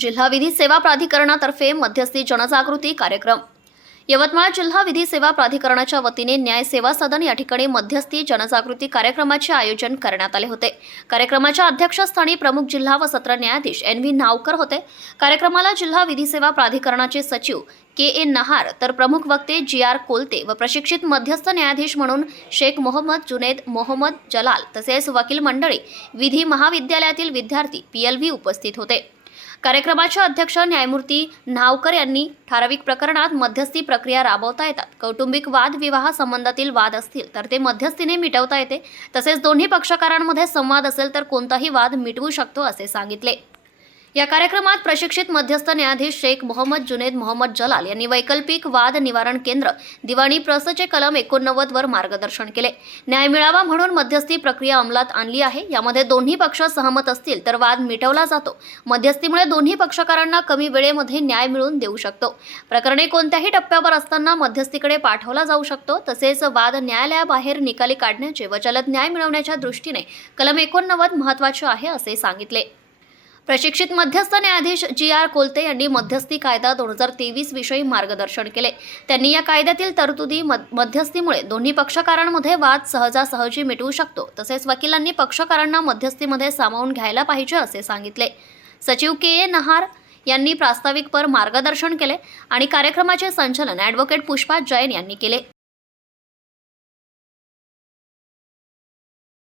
जिल्हा विधी सेवा प्राधिकरणातर्फे मध्यस्थी जनजागृती कार्यक्रम. यवतमाळ जिल्हा विधी सेवा प्राधिकरणाच्या वतीने न्याय सेवा सदन या ठिकाणी मध्यस्थी जनजागृती कार्यक्रमाचे आयोजन करण्यात आले होते. कार्यक्रमाच्या अध्यक्षस्थानी प्रमुख जिल्हा व सत्र न्यायाधीश एन व्ही नावकर होते. कार्यक्रमाला जिल्हा विधी सेवा प्राधिकरणाचे सचिव के ए नहार तर प्रमुख वक्ते जी आर कोलते व प्रशिक्षित मध्यस्थ न्यायाधीश म्हणून शेख मोहम्मद जुनेद मोहम्मद जलाल तसेच वकील मंडळी विधी महाविद्यालयातील विद्यार्थी पी एल व्ही उपस्थित होते. कार्यक्रमाचे अध्यक्ष न्यायमूर्ती न्हावकर यांनी ठराविक प्रकरणात मध्यस्थी प्रक्रिया राबवता येतात. कौटुंबिक वाद विवाह संबंधातील वाद असतील तर ते मध्यस्थीने मिटवता येते. तसेच दोन्ही पक्षकारांमध्ये संवाद असेल तर कोणताही वाद मिटवू शकतो असे सांगितले. या कार्यक्रमात प्रशिक्षित मध्यस्थ न्यायाधीश शेख मोहम्मद जुनेद मोहम्मद जलाल यांनी वैकल्पिक वाद निवारण केंद्र दिवाणी प्रसचे कलम एकोणनव्वद वर मार्गदर्शन केले. न्याय मिळावा म्हणून मध्यस्थी प्रक्रिया अंमलात आणली आहे. यामध्ये दोन्ही पक्ष सहमत असतील तर वाद मिटवला जातो. मध्यस्थीमुळे दोन्ही पक्षकारांना कमी वेळेमध्ये न्याय मिळवून देऊ शकतो. प्रकरणे कोणत्याही टप्प्यावर असताना मध्यस्थीकडे पाठवला जाऊ शकतो. तसेच वाद न्यायालयाबाहेर निकाली काढण्याचे व जलद न्याय मिळवण्याच्या दृष्टीने कलम एकोणनव्वद महत्त्वाचे आहे असे सांगितले. प्रशिक्षित मध्यस्थ न्यायाधीश जी आर कोलते यांनी मध्यस्थी कायदा दोन हजार तेवीस विषयी मार्गदर्शन केले. त्यांनी या कायद्यातील तरतुदी मध्यस्थीमुळे दोन्ही पक्षकारांमध्ये वाद सहजासहजी मिटवू शकतो. तसेच वकिलांनी पक्षकारांना मध्यस्थीमध्ये सामावून घ्यायला पाहिजे असे सांगितले. सचिव के. ए. नहार यांनी प्रास्ताविकपर मार्गदर्शन केले आणि कार्यक्रमाचे संचालन ॲडव्होकेट पुष्पा जैन यांनी केले.